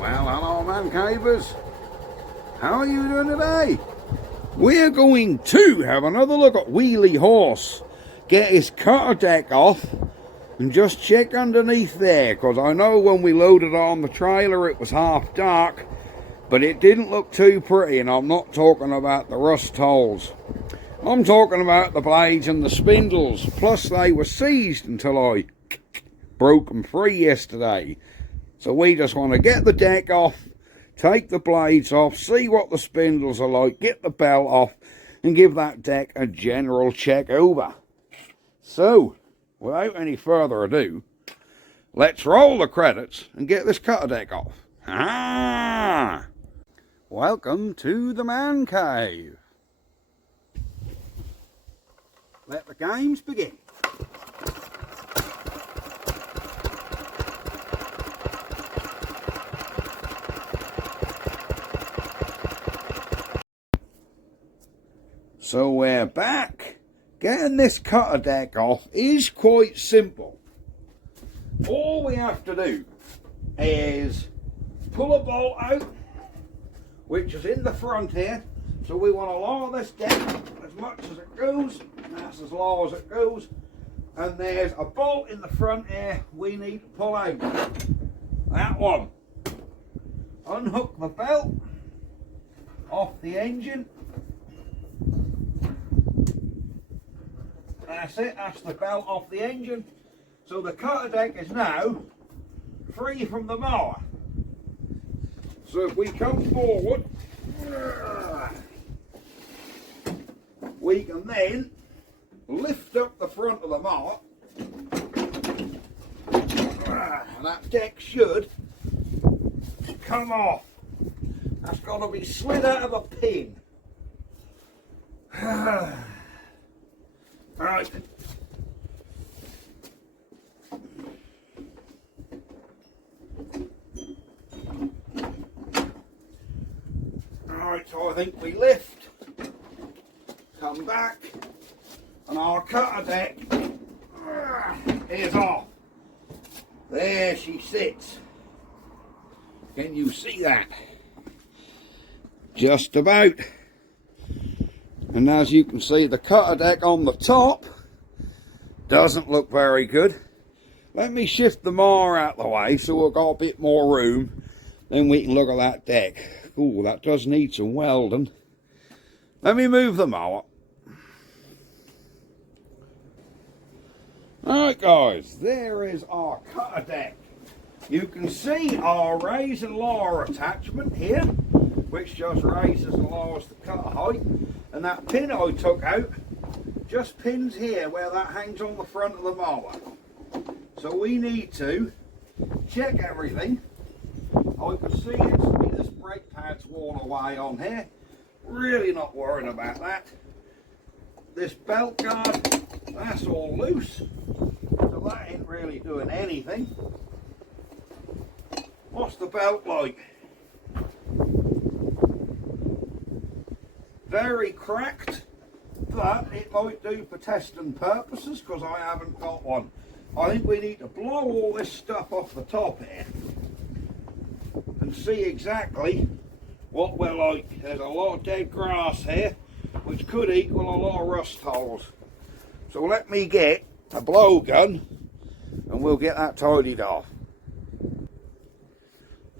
Well, hello man cavers. How are you doing today? We're going to have another look at Wheelie Horse. Get his cutter deck off and just check underneath there, because I know when we loaded on the trailer it was half dark, but it didn't look too pretty, and I'm not talking about the rust holes. I'm talking about the blades and the spindles, plus they were seized until I broke them free yesterday. So we just want to get the deck off, take the blades off, see what the spindles are like, get the belt off, and give that deck a general check over. So, without any further ado, let's roll the credits and get this cutter deck off. Ah! Welcome to the man cave. Let the games begin. So we're back. Getting this cutter deck off is quite simple. All we have to do is pull a bolt out, which is in the front here. So we want to lower this deck as much as it goes. That's as low as it goes. And there's a bolt in the front here we need to pull out. That one. Unhook the belt off the engine. That's it, that's the belt off the engine. So the cutter deck is now free from the mower. So if we come forward, we can then lift up the front of the mower, and that deck should come off. That's got to be slid out of a pin. Right. Alright, so I think we lift, come back, and our cutter deck is off. There she sits. Can you see that? Just about. And as you can see, the cutter deck on the top doesn't look very good. Let me shift the mower out of the way so we've got a bit more room. Then we can look at that deck. Ooh, that does need some welding. Let me move the mower. Alright guys, there is our cutter deck. You can see our raise and lower attachment here, which just raises and lowers the cutter height. And that pin I took out just pins here where that hangs on the front of the mower. So we need to check everything. I can see instantly this brake pad's worn away on here. Really not worrying about that. This belt guard, that's all loose. So that ain't really doing anything. What's the belt like? Very cracked, but it might do for testing purposes because I haven't got one. I think we need to blow all this stuff off the top here and see exactly what we're like. There's a lot of dead grass here, which could equal a lot of rust holes. So let me get a blowgun and we'll get that tidied off.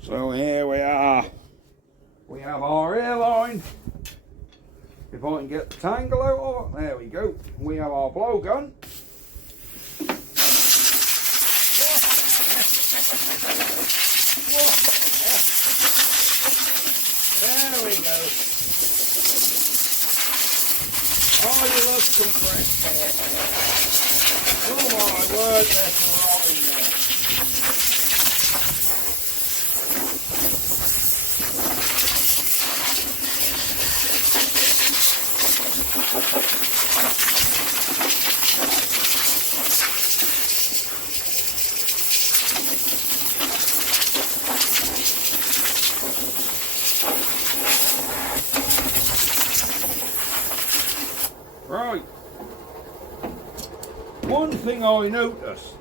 So here we are. We have our airline. If I can get the tangle out of it, there we go. We have our blowgun. There we go. Oh, you love compressed air. Oh my word, that's right in there. Right, one thing I noticed,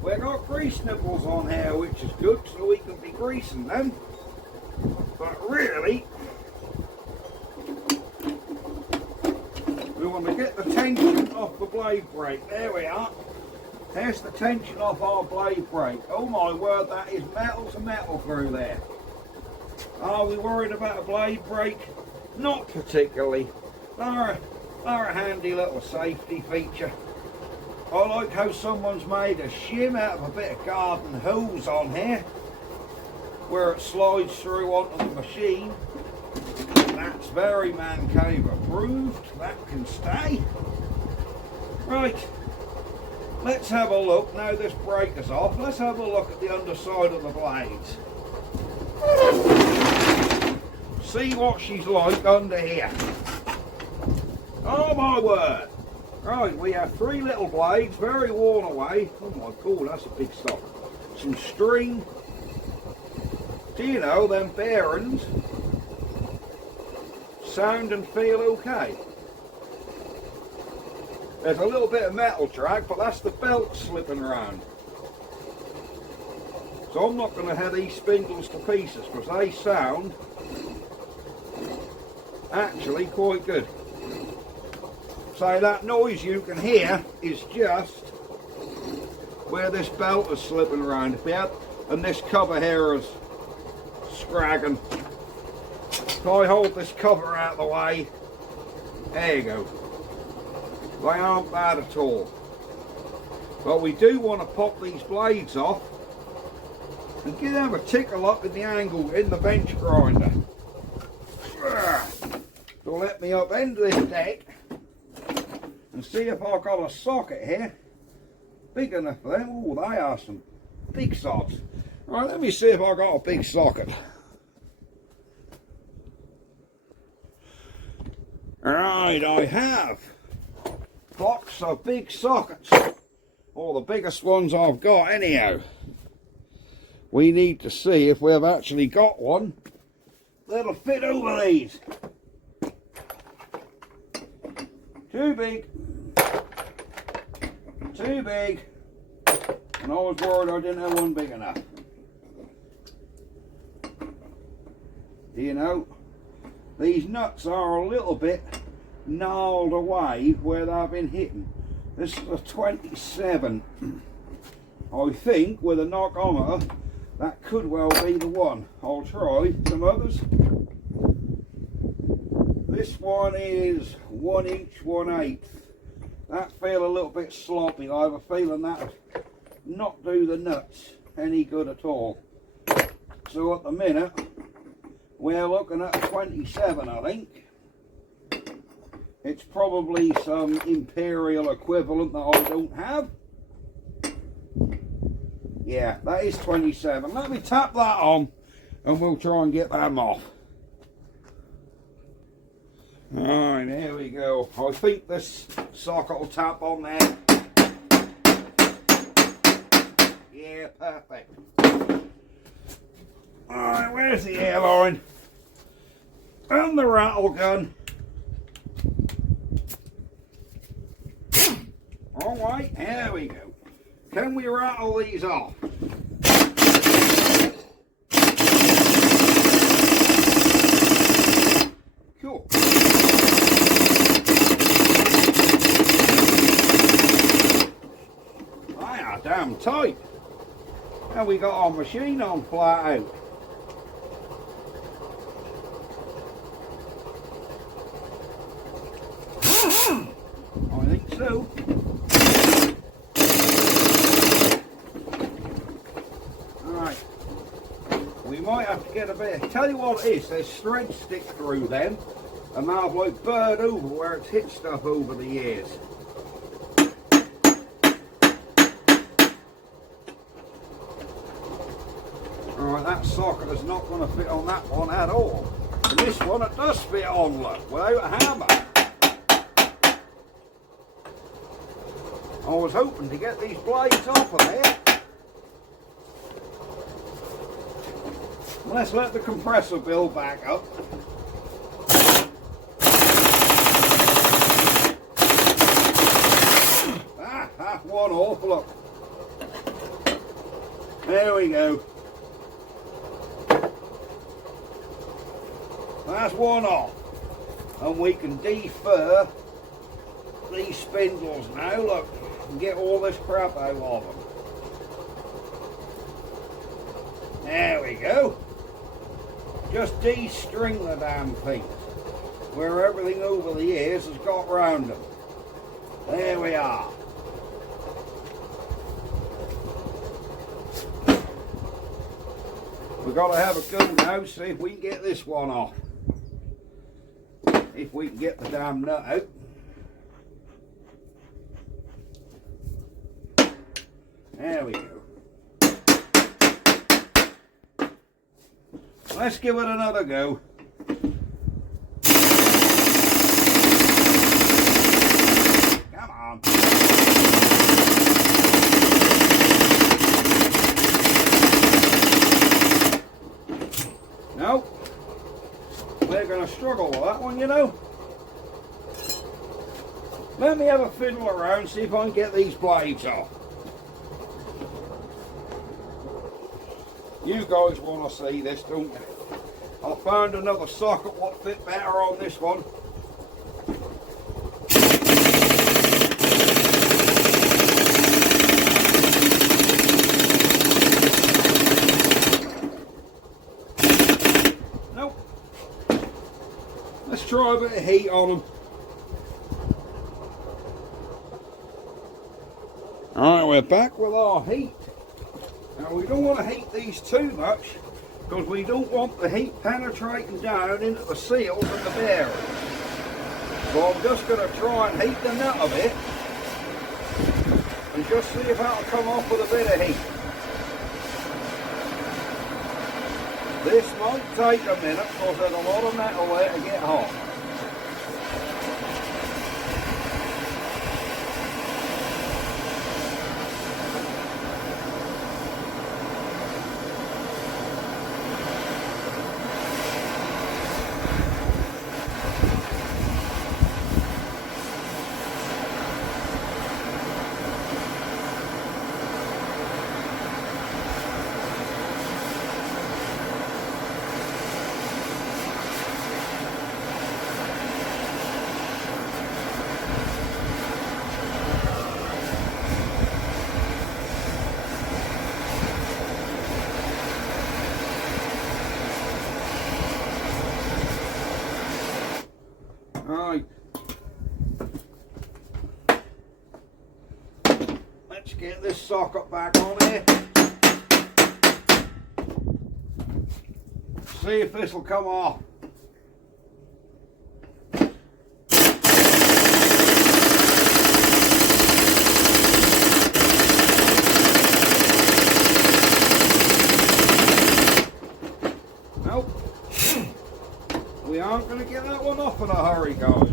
we got grease nipples on here, which is good, so we can be greasing them. But really, we want to get the tension off the blade brake. There we are. There's the tension off our blade brake. Oh my word, that is metal to metal through there. Are we worried about a blade brake? Not particularly. They're a handy little safety feature. I like how someone's made a shim out of a bit of garden hose on here, where it slides through onto the machine. That's very man cave approved. That can stay. Right, let's have a look. Now this brake is off, let's have a look at the underside of the blades. See what she's like under here. Oh my word. Right, we have 3 little blades, very worn away. Oh my god, that's a big stock. Some string. Do you know, them bearings sound and feel okay. There's a little bit of metal drag, but that's the belt slipping around. So I'm not going to have these spindles to pieces because they sound actually quite good. So that noise you can hear is just where this belt is slipping around a bit, and this cover here is scragging. If I hold this cover out of the way, there you go. They aren't bad at all. But we do want to pop these blades off and have a tickle up in the angle in the bench grinder. So let me upend this deck and see if I've got a socket here big enough for them. Oh, they are some big sockets. Right, let me see if I've got a big socket. Right, I have a box of big sockets, or the biggest ones I've got anyhow. We need to see if we've actually got one that'll fit over these. Too big. Too big. And I was worried I didn't have one big enough. You know, these nuts are a little bit gnarled away where they've been hitting. This is a 27. I think with a knock-ometer that could well be the one. I'll try some others. This one is 1 inch 1/8. That feel a little bit sloppy. I have a feeling that would not do the nuts any good at all. So at the minute we're looking at a 27, I think. It's probably some imperial equivalent that I don't have. Yeah, that is 27. Let me tap that on and we'll try and get them off. Alright, here we go. I think this socket will tap on there. Yeah, perfect. Alright, where's the airline? And the rattle gun. Alright, here we go. Can we rattle these off? Cool. They are damn tight. And we got our machine on flat out. I think so. Alright. We might have to get a bit. Tell you what it is, there's thread stick through them, and they've like burred over where it's hit stuff over the years. Alright, that socket is not going to fit on that one at all. And this one it does fit on, look, without a hammer. I was hoping to get these blades off of there. Let's let the compressor build back up. One off, look. There we go. That's one off. And we can defer these spindles now, look, and get all this crap out of them. There we go. Just de-string the damn things where everything over the ears has got round them. There we are. We've got to have a go now, see if we can get this one off. If we can get the damn nut out. There we go. Let's give it another go. Come on. No. We're going to struggle with that one, you know. Let me have a fiddle around, see if I can get these blades off. You guys want to see this, don't you? I found another socket what fit better on this one. Nope. Let's try a bit of heat on them. Alright, we're back with our heat. Now we don't want to heat these too much because we don't want the heat penetrating down into the seals and the bearings. So I'm just going to try and heat the nut a bit and just see if that'll come off with a bit of heat. This might take a minute because there's a lot of metal there to get hot. Right, let's get this socket back on here. See if this will come off. Nope. We aren't going to get that one off in a hurry, guys.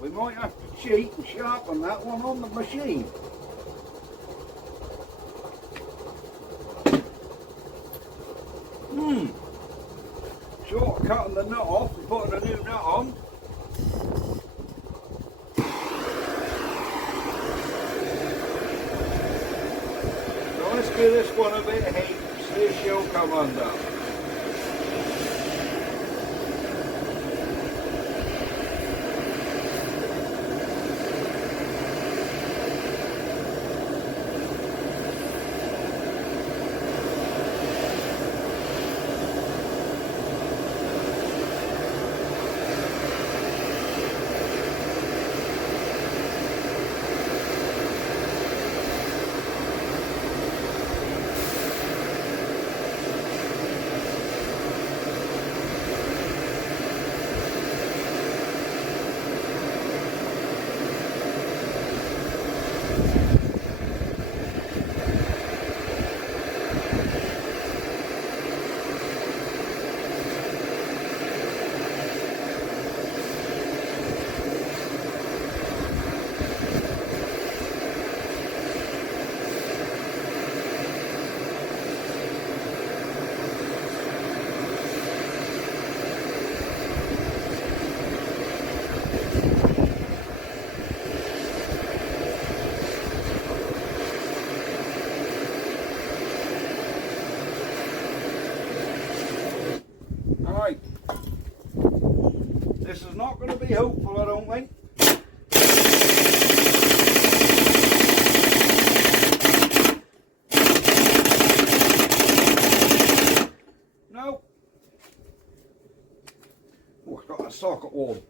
We might have to cheat and sharpen that one on the machine. Short cutting the nut off and putting a new nut on. So let's give this one a bit of heat and see if she'll come under. not going to be hopeful, I don't think. No. Oh, it's got a socket warm.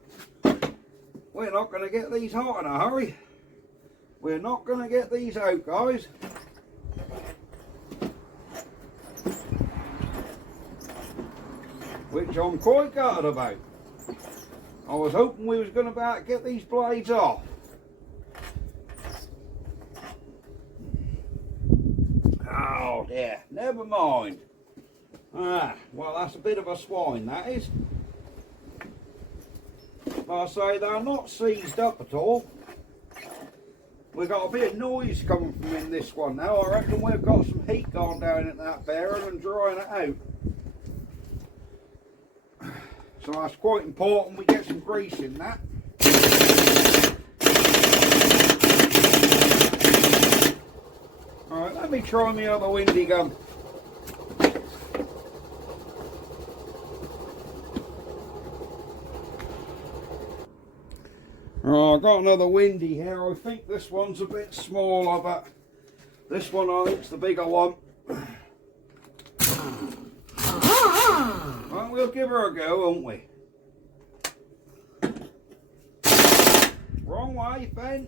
We're not going to get these hot in a hurry. We're not going to get these out, guys. Which I'm quite gutted about. I was hoping we was going to get these blades off. Oh dear, never mind. Well, that's a bit of a swine, that is. But I say they're not seized up at all. We've got a bit of noise coming from in this one now. I reckon we've got some heat going down at that bearing and drying it out. So that's quite important we get some grease in that. Alright, let me try my other windy gun. Oh, I've got another windy here. I think this one's a bit smaller, but this one I think's the bigger one. Well, we'll give her a go, won't we? Wrong way, Ben.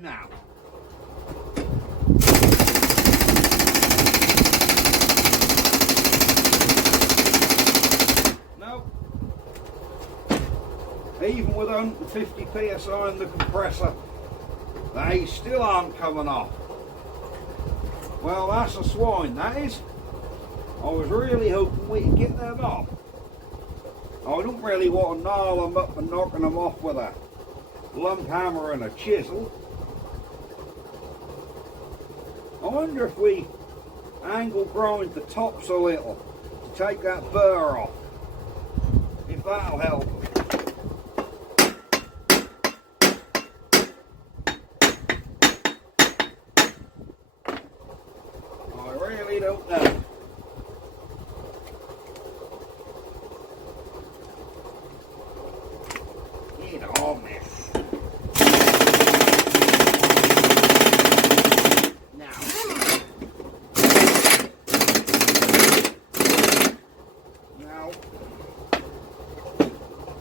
Now. No. Even with 150 psi in the compressor, they still aren't coming off. Well, that's a swine, that is. I was really hoping we could get them off. I don't really want to gnarl them up and knocking them off with a lump hammer and a chisel. I wonder if we angle grind the tops a little to take that burr off. If that'll help. I don't know. It all miss. Now. Now.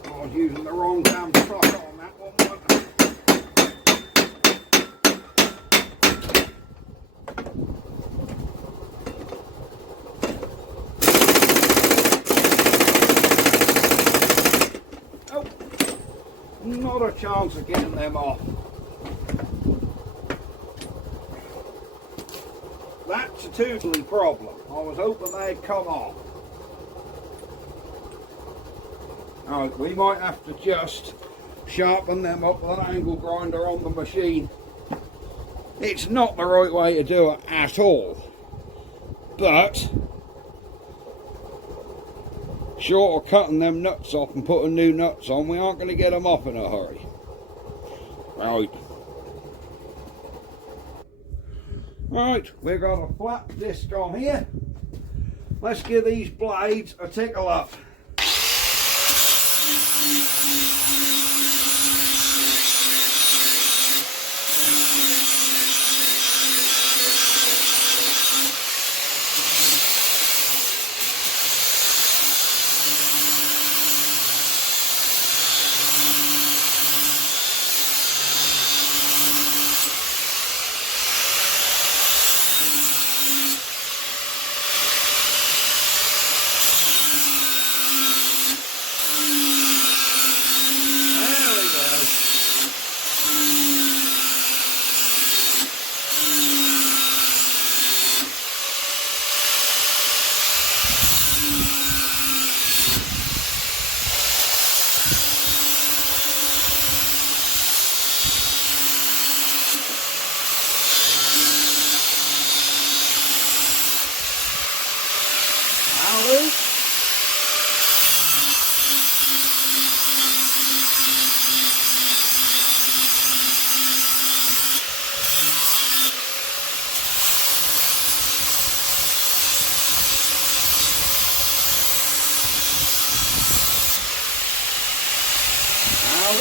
I was using the wrong damn socket on that one, wasn't I? Not a chance of getting them off. That's a tootly problem. I was hoping they'd come off. Alright, we might have to just sharpen them up with an angle grinder on the machine. It's not the right way to do it at all. But short of cutting them nuts off and putting new nuts on, we aren't going to get them off in a hurry. Right. Right, we've got a flat disc on here. Let's give these blades a tickle up.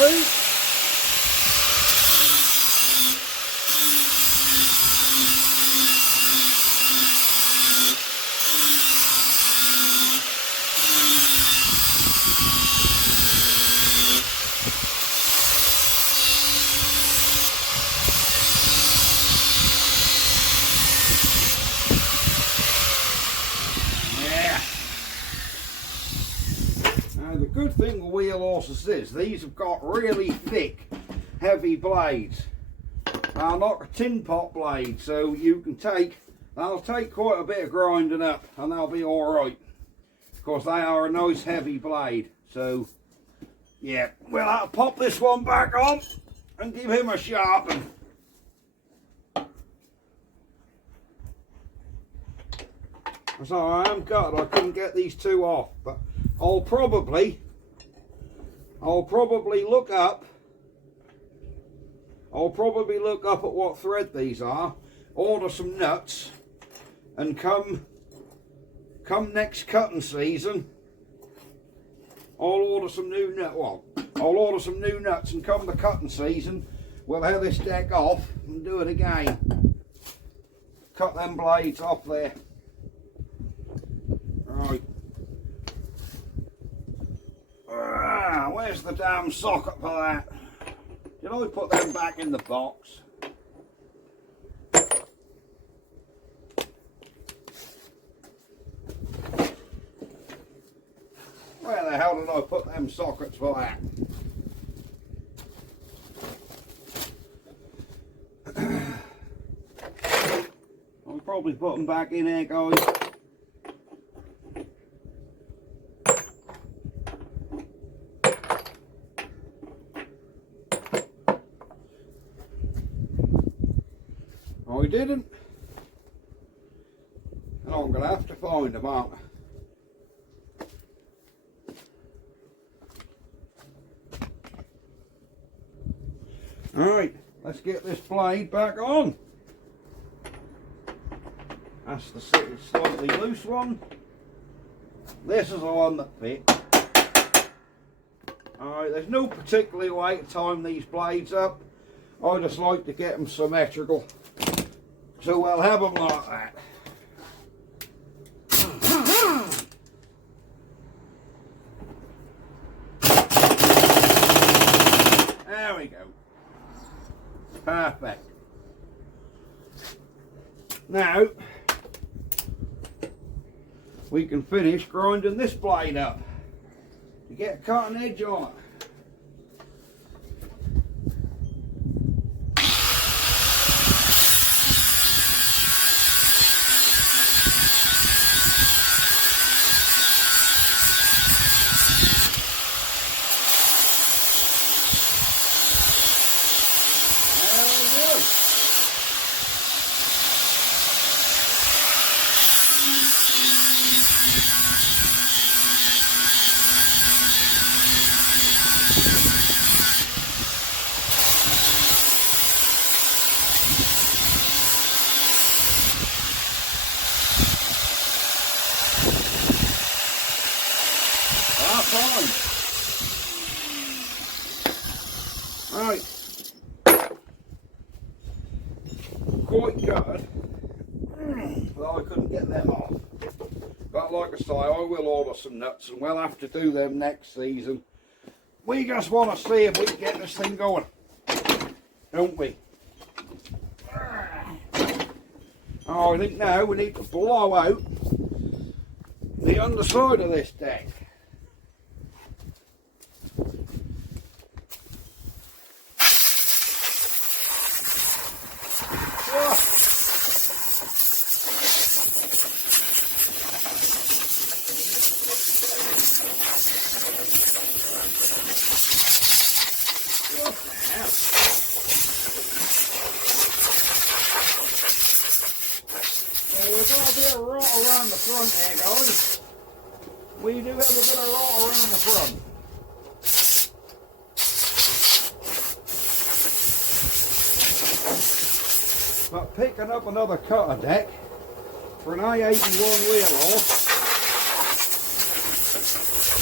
do. The good thing with wheel horses is these have got really thick, heavy blades. They're not a tin pot blade, so you can they'll take quite a bit of grinding up and they'll be alright. Because they are a nice heavy blade. So, yeah, well, I'll pop this one back on and give him a sharpen. So I am gutted I couldn't get these two off, but I'll probably look up at what thread these are, order some nuts, and come next cutting season I'll order some new nuts, and come the cutting season we'll have this deck off and do it again. Cut them blades off there. Right. Where's the damn socket for that? Did I put them back in the box? Where the hell did I put them sockets for that? I'll probably put them back in there, guys. I didn't, and I'm going to have to find them out. Alright, let's get this blade back on. That's the slightly loose one. This is the one that fits. Alright, there's no particular way to time these blades up. I just like to get them symmetrical. So we'll have them like that. There we go. Perfect. Now, we can finish grinding this blade up to get a cutting edge on it. Right, quite gutted that I couldn't get them off, but like I say, I will order some nuts and we'll have to do them next season. We just want to see if we can get this thing going, don't we? Oh, I think now we need to blow out the underside of this deck. We've got a bit of rot around the front here, guys. We do have a bit of rot around the front. But picking up another cutter deck for an A81 wheel horse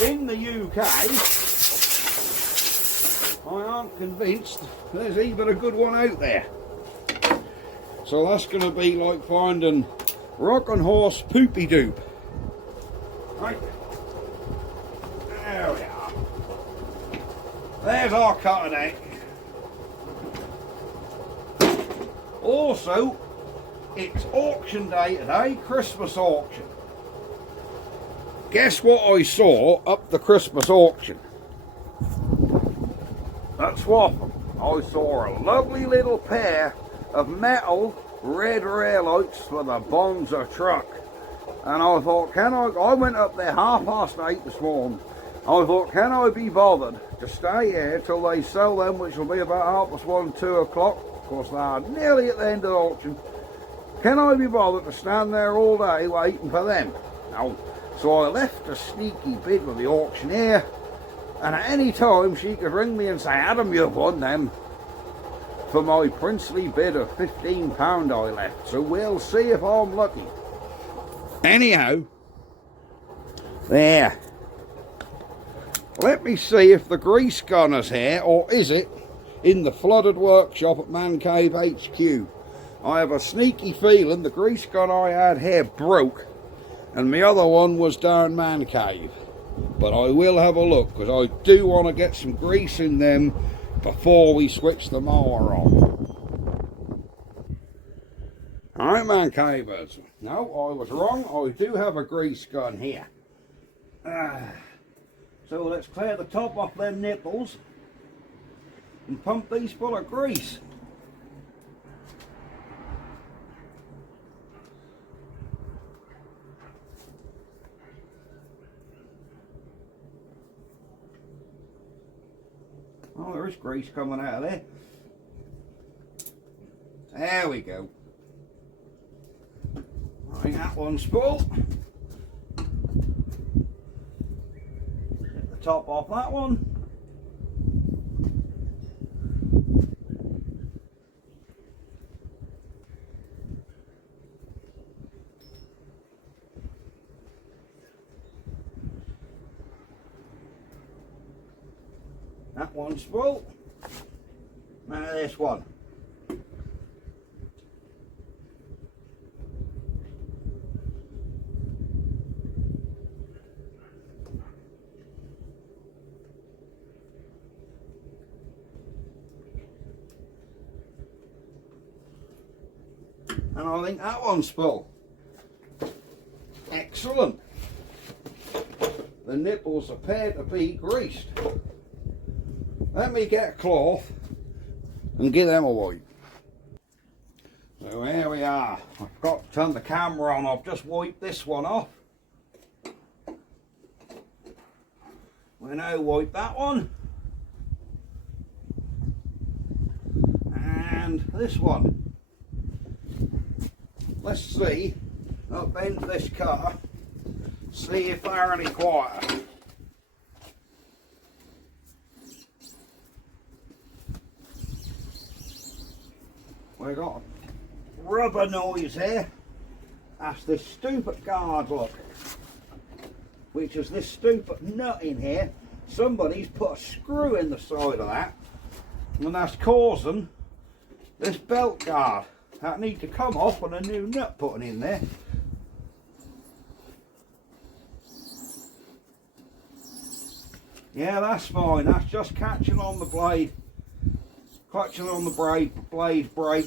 in the UK, I aren't convinced there's even a good one out there. So that's going to be like finding rocking horse poopy doop. Right, there we are. There's our cutter deck. Also, it's auction day today, Christmas auction. Guess what I saw up the Christmas auction? That's what I saw, a lovely little pair of metal red rear lights for the Bonza truck. And I thought, I went up there 8:30 this morning. I thought, can I be bothered to stay here till they sell them, which will be about 1:30, 2 o'clock. Of course, they are nearly at the end of the auction. Can I be bothered to stand there all day waiting for them? No. So I left a sneaky bid with the auctioneer, and at any time she could ring me and say, Adam, you've won them, for my princely bid of £15 I left. So we'll see if I'm lucky. Anyhow, there. Let me see if the grease gunner's here, or is it in the flooded workshop at Man Cave HQ. I have a sneaky feeling the grease gun I had here broke, and my other one was down Man Cave. But I will have a look, because I do want to get some grease in them before we switch the mower on. Alright, Man Cavers. No, I was wrong. I do have a grease gun here. So let's clear the top off them nipples and pump these full of grease. Oh, there is grease coming out of there. There we go. Right, that one's full. Get the top off that one. That one's full. Now this one. And I think that one's full. Excellent. The nipples appear to be greased. Let me get a cloth and give them a wipe. So here we are. I've got to turn the camera on. I've just wiped this one off. We now wipe that one. And this one. Let's see. I'll bend this cutter. See if they're any quieter. We got a rubber noise here. That's this stupid guard look, which is this stupid nut in here. Somebody's put a screw in the side of that, and that's causing this belt guard that needs to come off and a new nut put in there. Yeah, that's fine. That's just catching on the blade. Clutching on the blade brake.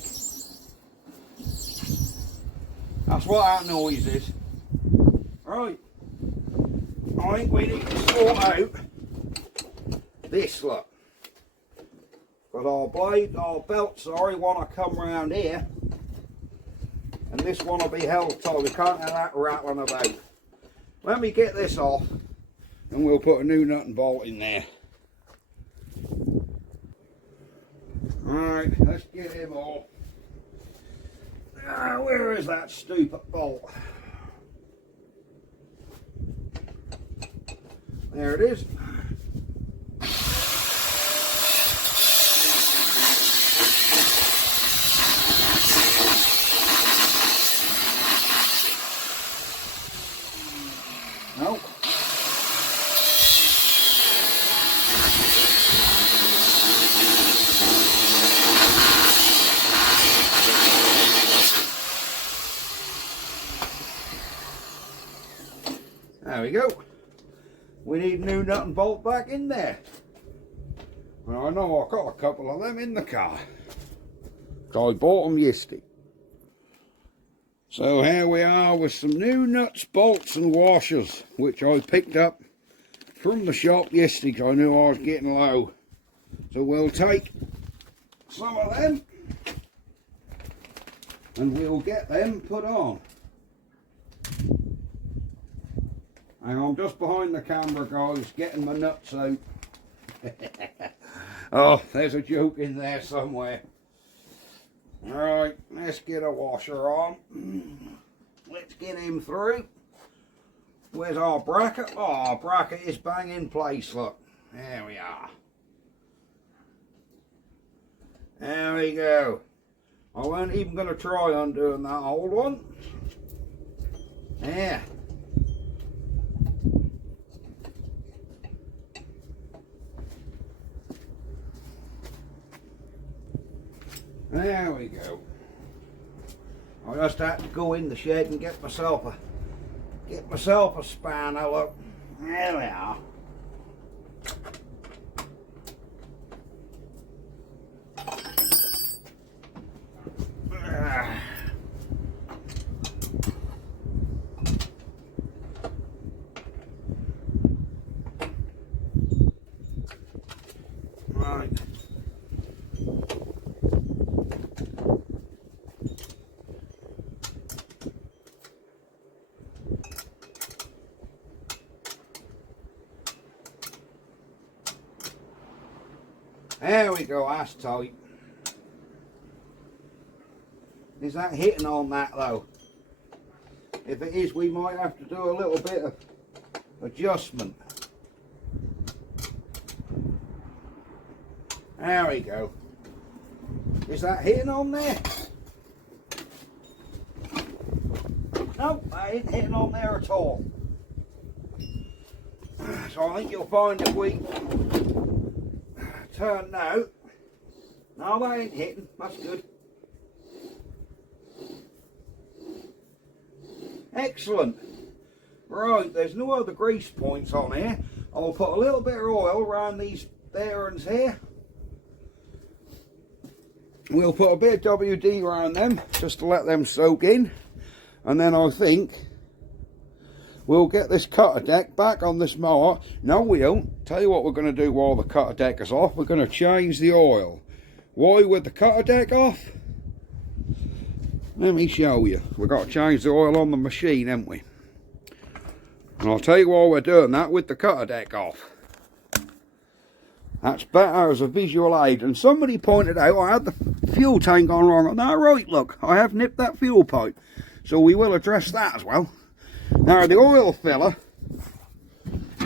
That's what that noise is. Right. I think we need to sort out this look. But our belt, want to come round here. And this one will be held tight. We can't have that rattling about. Let me get this off and we'll put a new nut and bolt in there. Alright, let's get him off. Where is that stupid bolt? There it is. Nope. we go. We need a new nut and bolt back in there. And I know I've got a couple of them in the car. So I bought them yesterday. So here we are with some new nuts, bolts and washers, which I picked up from the shop yesterday because I knew I was getting low. So we'll take some of them and we'll get them put on. And I'm just behind the camera, guys, getting my nuts out. Oh, there's a joke in there somewhere. Alright, let's get a washer on. Let's get him through. Where's our bracket? Oh, our bracket is bang in place, look. There we are. There we go. I wasn't even going to try undoing that old one. There. There we go. I just had to go in the shed and get myself a spanner, look. There we are. Right. There we go, that's tight. Is that hitting on that though? If it is, we might have to do a little bit of adjustment. There we go. Is that hitting on there? Nope, that ain't hitting on there at all. So I think you'll find if we turn now. No, that ain't hitting. That's good. Excellent. Right, there's no other grease points on here. I'll put a little bit of oil around these bearings here. We'll put a bit of WD around them just to let them soak in. And then I think we'll get this cutter deck back on this mower. No, we don't. Tell you what we're going to do while the cutter deck is off. We're going to change the oil. Why with the cutter deck off? Let me show you. We've got to change the oil on the machine, haven't we? And I'll tell you why we're doing that with the cutter deck off. That's better as a visual aid. And somebody pointed out I had the fuel tank on wrong. Now, right, look, I have nipped that fuel pipe. So we will address that as well. Now, the oil filler,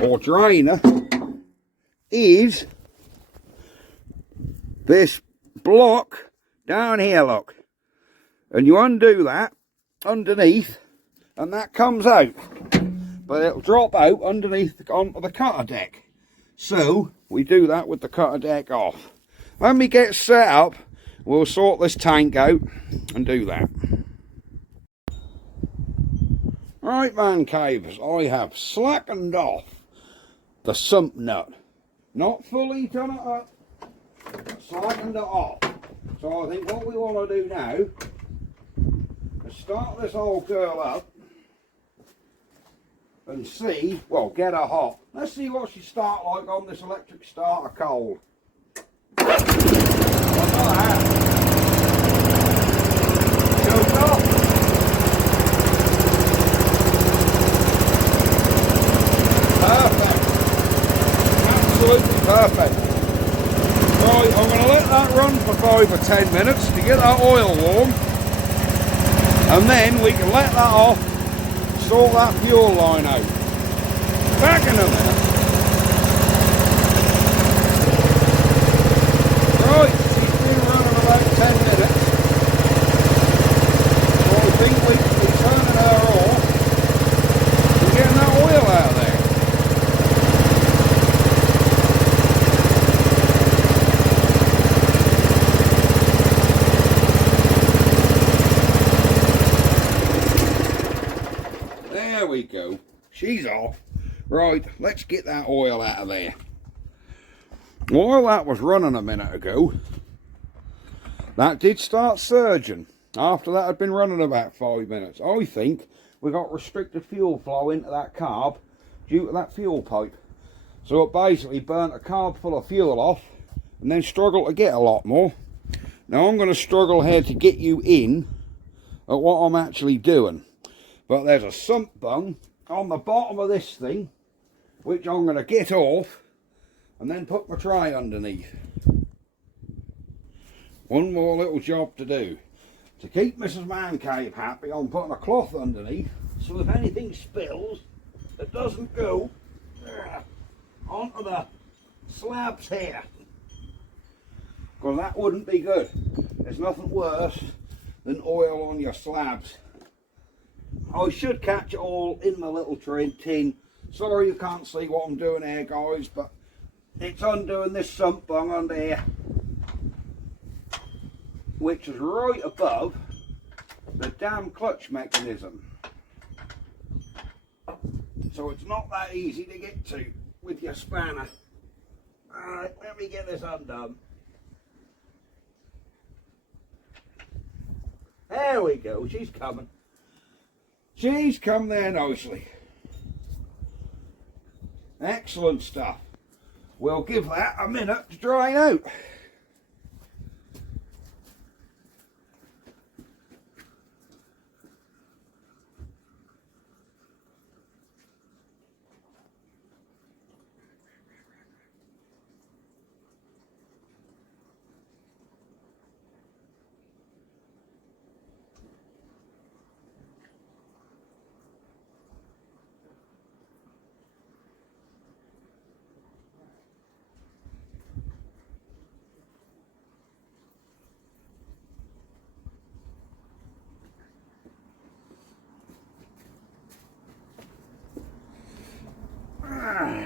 or drainer, is this block down here, look. And you undo that underneath, and that comes out. But it'll drop out underneath onto the cutter deck. So, we do that with the cutter deck off. When we get set up, we'll sort this tank out and do that. Right, man cavers, I have slackened off the sump nut. Not fully done it up, but slackened it off. So I think what we want to do now is start this old girl up and see, well, get her hot. Let's see what she start like on this electric starter cold. Choked off. Perfect. Absolutely perfect. Right, I'm going to let that run for 5 or 10 minutes to get that oil warm. And then we can let that off, sort that fuel line out. Back in a minute. Right, she's been running about 10 minutes. So I think we can be turning her off and getting that oil out of there. There we go. She's off. Right, let's get that oil out of there. While that was running a minute ago, that did start surging. After that had been running about 5 minutes. I think we got restricted fuel flow into that carb due to that fuel pipe. So it basically burnt a carb full of fuel off and then struggled to get a lot more. Now I'm going to struggle here to get you in at what I'm actually doing. But there's a sump bung on the bottom of this thing, which I'm going to get off and then put my tray underneath. One more little job to do. To keep Mrs. Man Cave happy, I'm putting a cloth underneath, so if anything spills, it doesn't go onto the slabs here. Because that wouldn't be good. There's nothing worse than oil on your slabs. I should catch it all in my little tin. Sorry you can't see what I'm doing here, guys, but it's undoing this sump bung under here, which is right above the damn clutch mechanism. So it's not that easy to get to with your spanner. Alright, let me get this undone. There we go, she's coming. She's come there nicely. Excellent stuff. We'll give that a minute to dry out.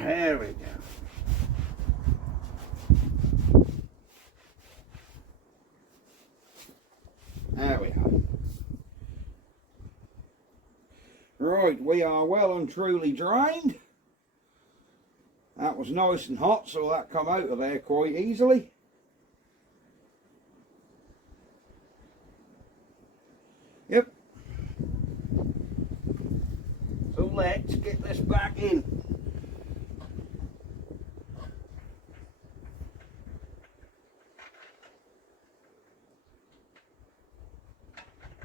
There we go. There we are. Right, we are well and truly drained. That was nice and hot, so that come out of there quite easily. Yep. So let's get this back in.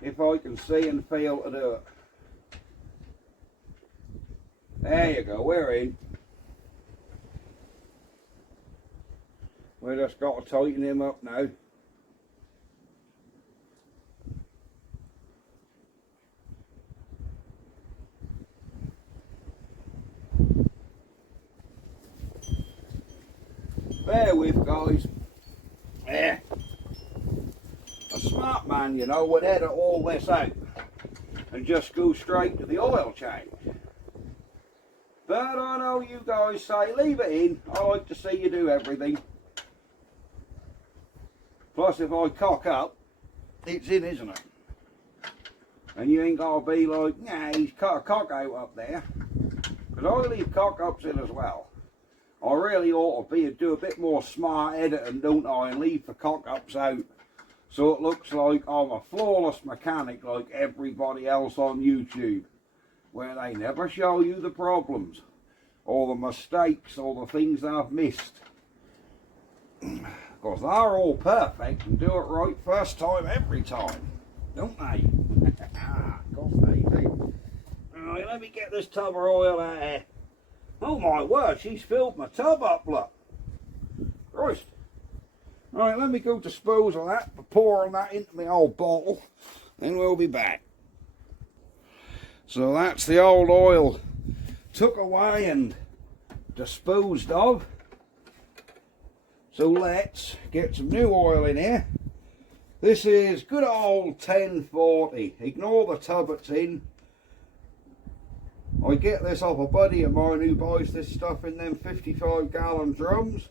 If I can see and feel to do it. There you go, we're in. We just got to tighten him up now. Bear with, guys. There. A smart man, you know, would edit all this out and just go straight to the oil change. But I know you guys say, leave it in. I like to see you do everything. Plus, if I cock up, it's in, isn't it? And you ain't got to be like, nah, he's cut a cock out up there. Because I leave cock ups in as well. I really ought to do a bit more smart editing, don't I, and leave the cock ups out. So it looks like I'm a flawless mechanic like everybody else on YouTube, where they never show you the problems, or the mistakes, or the things I've missed. Because they're all perfect and do it right first time every time, don't they? Of course they do. Alright, let me get this tub of oil out of here. Oh my word, she's filled my tub up, look. Christ. Right, let me go dispose of that, pouring that into my old bottle, then we'll be back. So that's the old oil took away and disposed of. So let's get some new oil in here. This is good old 1040. Ignore the tub it's in. I get this off a buddy of mine who buys this stuff in them 55-gallon drums.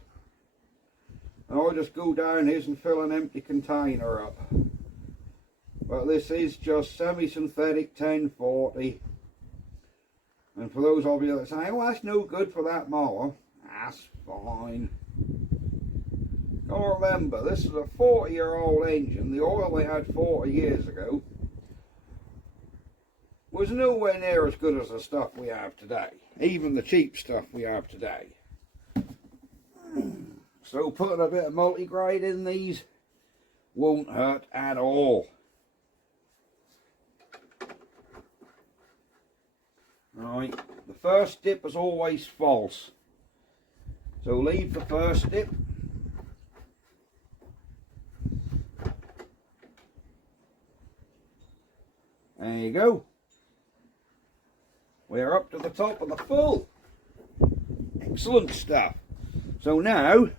And I just go down his and fill an empty container up. But this is just semi-synthetic 1040. And for those of you that say, oh, that's no good for that mower, that's fine. Gotta remember, this is a 40-year-old engine. The oil they had 40 years ago was nowhere near as good as the stuff we have today. Even the cheap stuff we have today. So putting a bit of multigrade in these won't hurt at all. Right, the first dip is always false. So leave the first dip. There you go. We're up to the top of the full. Excellent stuff. So now,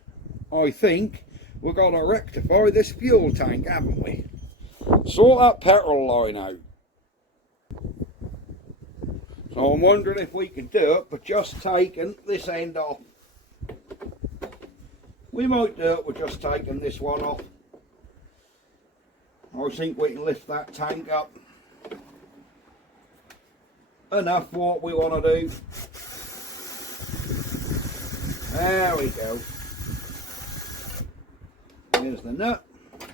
I think we're going to rectify this fuel tank, haven't we? Sort that petrol line out. So I'm wondering if we can do it, but just taking this end off. We might do it with just taking this one off. I think we can lift that tank up enough for what we want to do. There we go. There's the nut.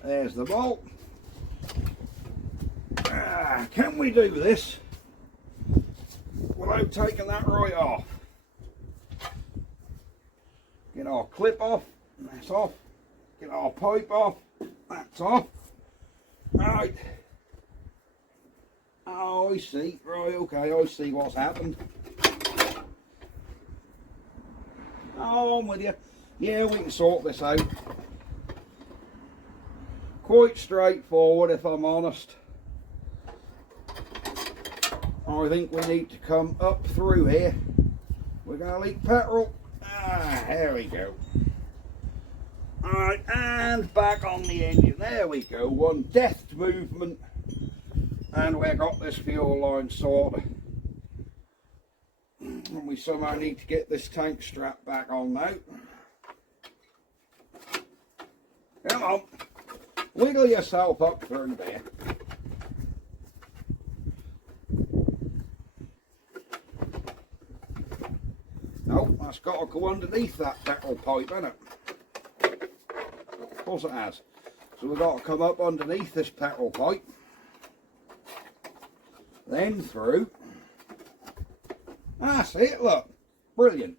There's the bolt. Can we do this without taking that right off? Get our clip off. That's off. Get our pipe off. That's off. Right. Oh, I see. Right, okay, I see what's happened. Oh, I'm with you. Yeah, we can sort this out. Quite straightforward, if I'm honest. I think we need to come up through here. We're going to leak petrol. There we go. Alright, and back on the engine. There we go. One deft movement. And we've got this fuel line sorted. And we somehow need to get this tank strap back on now. Come on. Wiggle yourself up through there. No, that's got to go underneath that petrol pipe, hasn't it? Of course it has. So we've got to come up underneath this petrol pipe. Then through. That's it, look. Brilliant.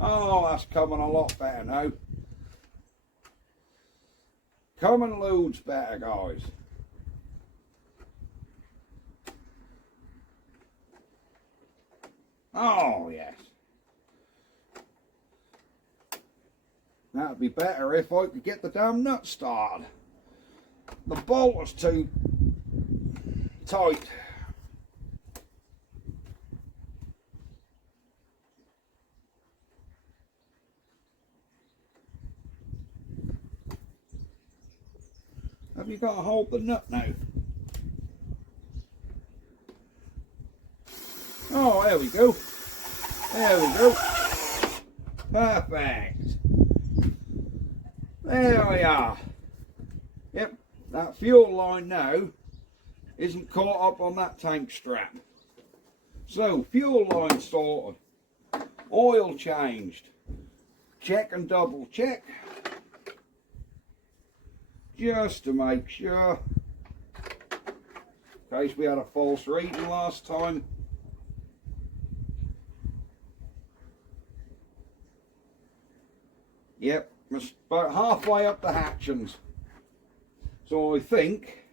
Oh, that's coming a lot better now. Coming loads better, guys. Oh, yes. That'd be better if I could get the damn nut started. The bolt was too tight. Have you got to hold the nut now? Oh, there we go. There we go. Perfect. There we are. Yep, that fuel line now isn't caught up on that tank strap. So, fuel line sorted. Oil changed. Check and double check. Just to make sure. In case we had a false reading last time. Yep, it's about halfway up the hatchings. So I think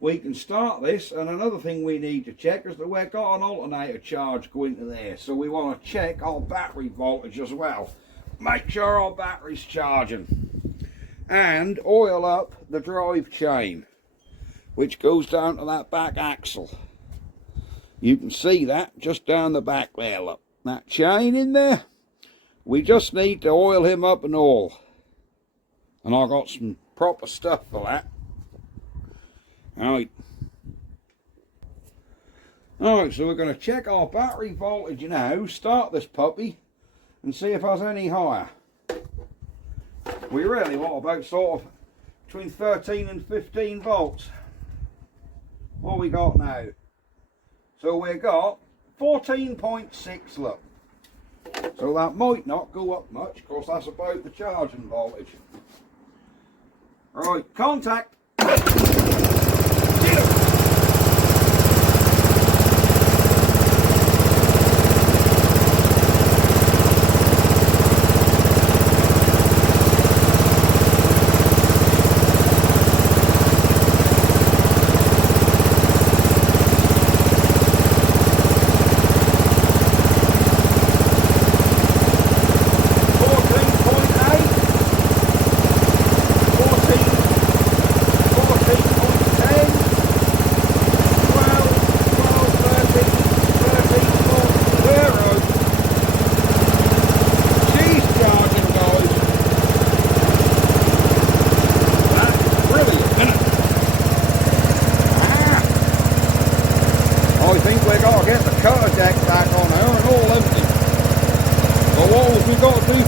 we can start this, and another thing we need to check is that we've got an alternator charge going to there, so we want to check our battery voltage as well. Make sure our battery's charging. And oil up the drive chain, which goes down to that back axle. You can see that just down the back there, look. That chain in there. We just need to oil him up and all. And I've got some proper stuff for that. Alright, so we're going to check our battery voltage now, start this puppy, and see if there's any higher. We really want about sort of between 13 and 15 volts. what we got now? So we got 14.6, look. So that might not go up much, because that's about the charging voltage. Right, contact.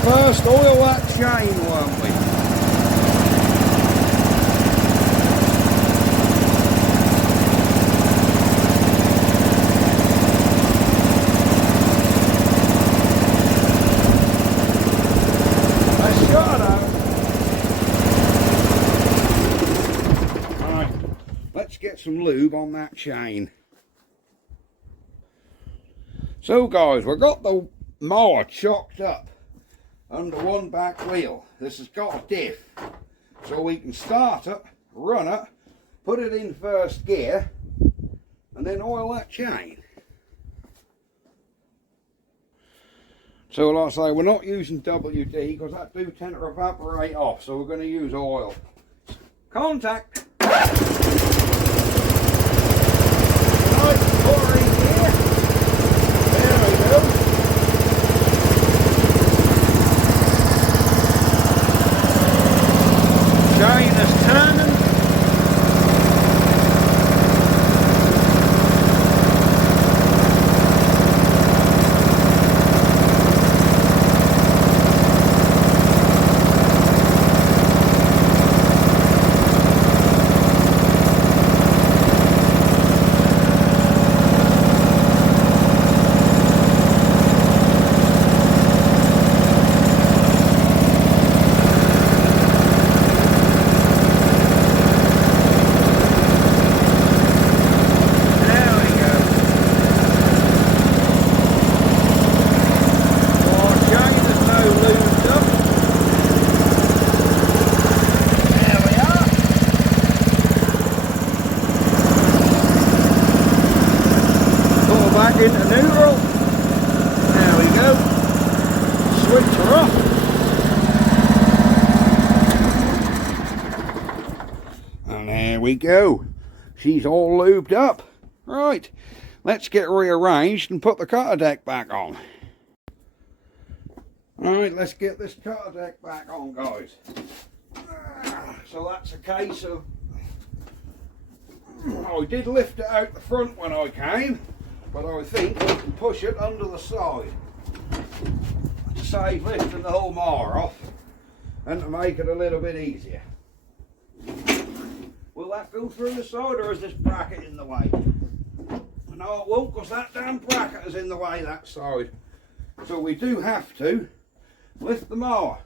First, oil that chain, won't we? Let's shut it out. Right, let's get some lube on that chain. So guys, we've got the mower chocked up under one back wheel. This has got a diff, so we can start it, run it, put it in first gear, and then oil that chain. So like I say, we're not using WD because that do tend to evaporate off, so we're going to use oil. Contact. Right, put her in here. There we go. Chain is turning. Into neutral. There we go. Switch her off. And there we go. She's all lubed up. Right, let's get rearranged and put the cutter deck back on. Alright, let's get this cutter deck back on, guys. So that's a case of, I did lift it out the front when I came, but I think we can push it under the side to save lifting the whole mower off and to make it a little bit easier. Will that go through the side, or is this bracket in the way? No, it won't, because that damn bracket is in the way that side. So we do have to lift the mower.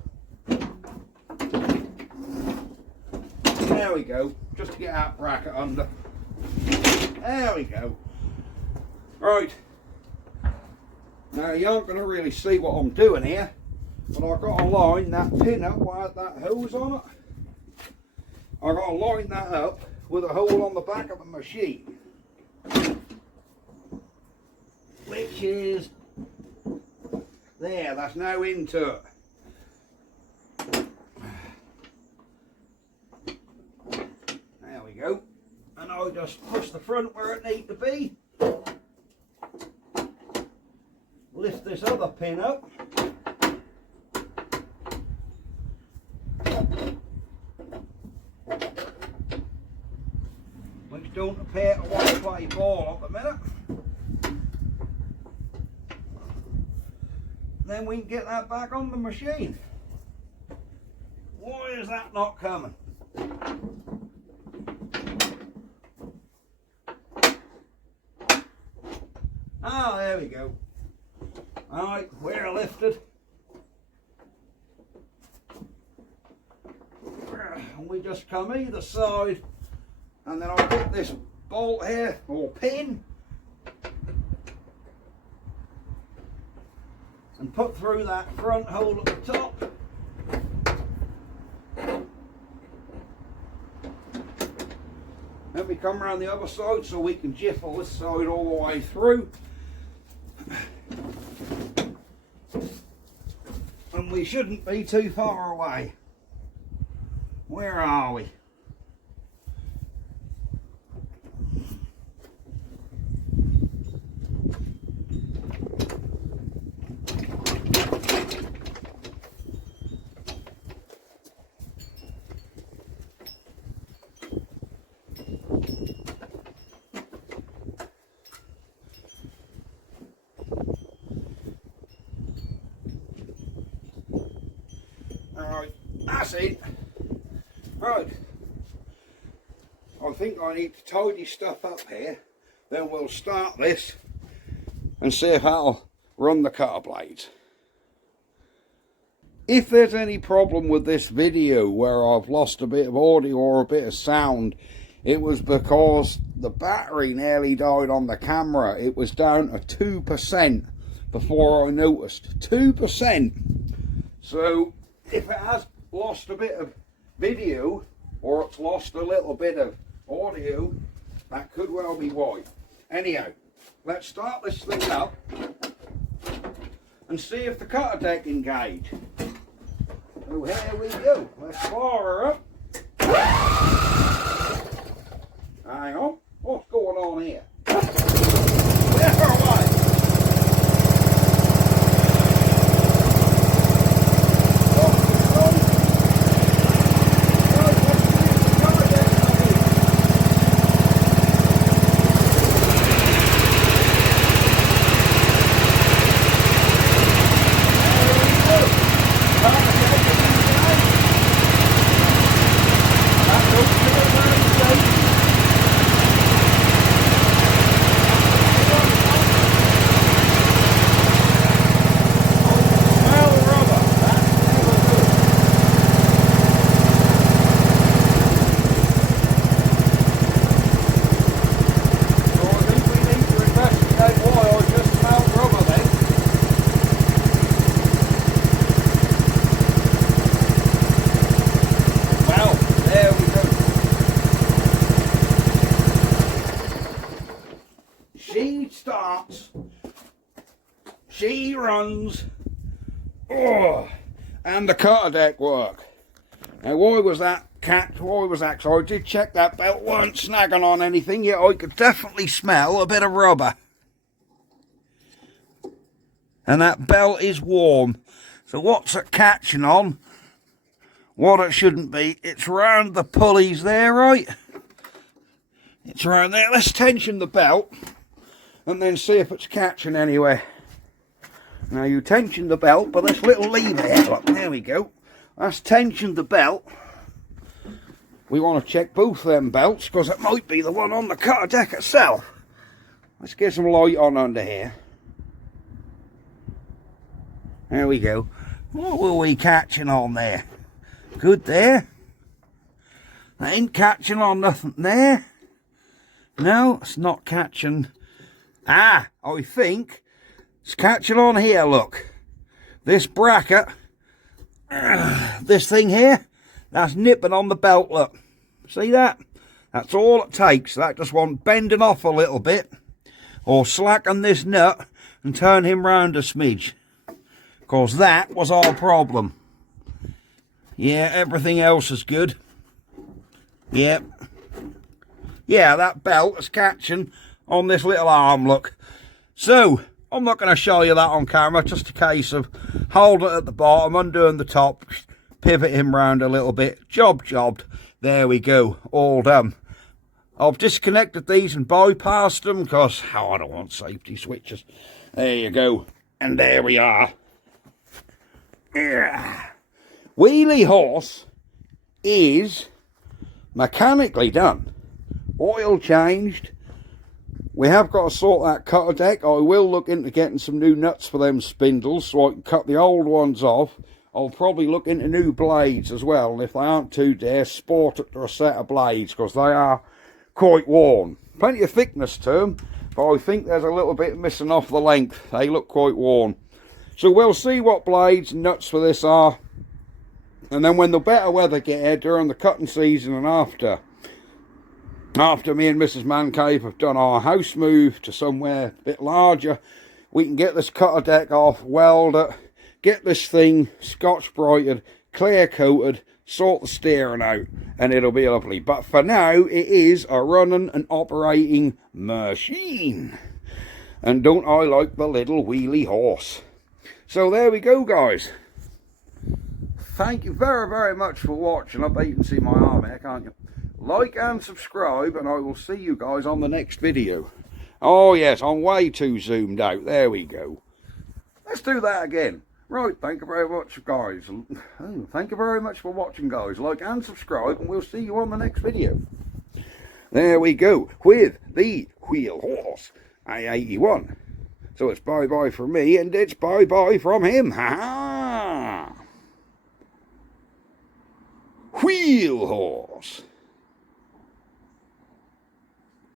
There we go, just to get that bracket under. There we go. Right, now you aren't going to really see what I'm doing here, but I've got to line that pin up with that hose on it. I've got to line that up with a hole on the back of the machine, which is there, that's now into it. There we go, and I'll just push the front where it needs to be. Lift this other pin up. Which don't appear to want to play ball at the minute. Then we can get that back on the machine. Why is that not coming? there we go. Alright, we're lifted. And we just come either side, and then I'll get this bolt here, or pin, and put through that front hole at the top. Then we come around the other side so we can jiffle this side all the way through. And we shouldn't be too far away. Where are we? Alright, that's it. Right, I think I need to tidy stuff up here, then we'll start this and see if that'll run the cutter blades. If there's any problem with this video where I've lost a bit of audio or a bit of sound, it was because the battery nearly died on the camera. It was down to 2% before I noticed. 2%. So if it has lost a bit of video, or it's lost a little bit of audio, that could well be why. Anyhow, let's start this thing up and see if the cutter deck engage. So here we go. Let's fire her up. Hang on, what's going on here? Left or right? She runs, oh, and the cutter deck work. Now why was that catch? Why was that? So I did check that belt weren't snagging on anything, yet I could definitely smell a bit of rubber. And that belt is warm. So what's it catching on? What it shouldn't be. It's round the pulleys there, right? It's around there. Let's tension the belt and then see if it's catching anywhere. Now you tension the belt by this little lever here. Look, there we go. That's tensioned the belt. We want to check both them belts because it might be the one on the cutter deck itself. Let's get some light on under here. There we go. What were we catching on there? Good there. That ain't catching on nothing there. No, it's not catching. Ah, I think it's catching on here, look. This bracket, this thing here, that's nipping on the belt, look. See that? That's all it takes. That just wants bending off a little bit, or slacken this nut and turn him round a smidge. Because that was our problem. Yeah, everything else is good. Yep. Yeah, that belt is catching on this little arm, look. So, I'm not going to show you that on camera, just a case of holding it at the bottom, undoing the top, pivot him round a little bit. Jobbed. There we go, all done. I've disconnected these and bypassed them because I don't want safety switches. There you go, and there we are. Yeah. Wheelie Horse is mechanically done. Oil changed, We have got to sort that cutter deck. I will look into getting some new nuts for them spindles so I can cut the old ones off. I'll probably look into new blades as well, and if they aren't too dear, sport it to a set of blades, because they are quite worn. Plenty of thickness to them, but I think there's a little bit missing off the length. They look quite worn. So we'll see what blades and nuts for this are, and then when the better weather get here during the cutting season, and after me and Mrs. Mancave have done our house move to somewhere a bit larger, we can get this cutter deck off, weld it, get this thing scotch brighted, clear coated, sort the steering out, and it'll be lovely. But for now, it is a running and operating machine. And don't I like the little wheelie horse? So there we go, guys. Thank you very, very much for watching. I bet you can see my arm here, can't you? Like and subscribe, and I will see you guys on the next video. Oh yes, I'm way too zoomed out. There we go. Let's do that again. Right, thank you very much, guys. Thank you very much for watching, guys. Like and subscribe, and we'll see you on the next video. There we go, with the Wheel Horse A81. So it's bye-bye from me, and it's bye-bye from him. Ha-ha! Wheel Horse.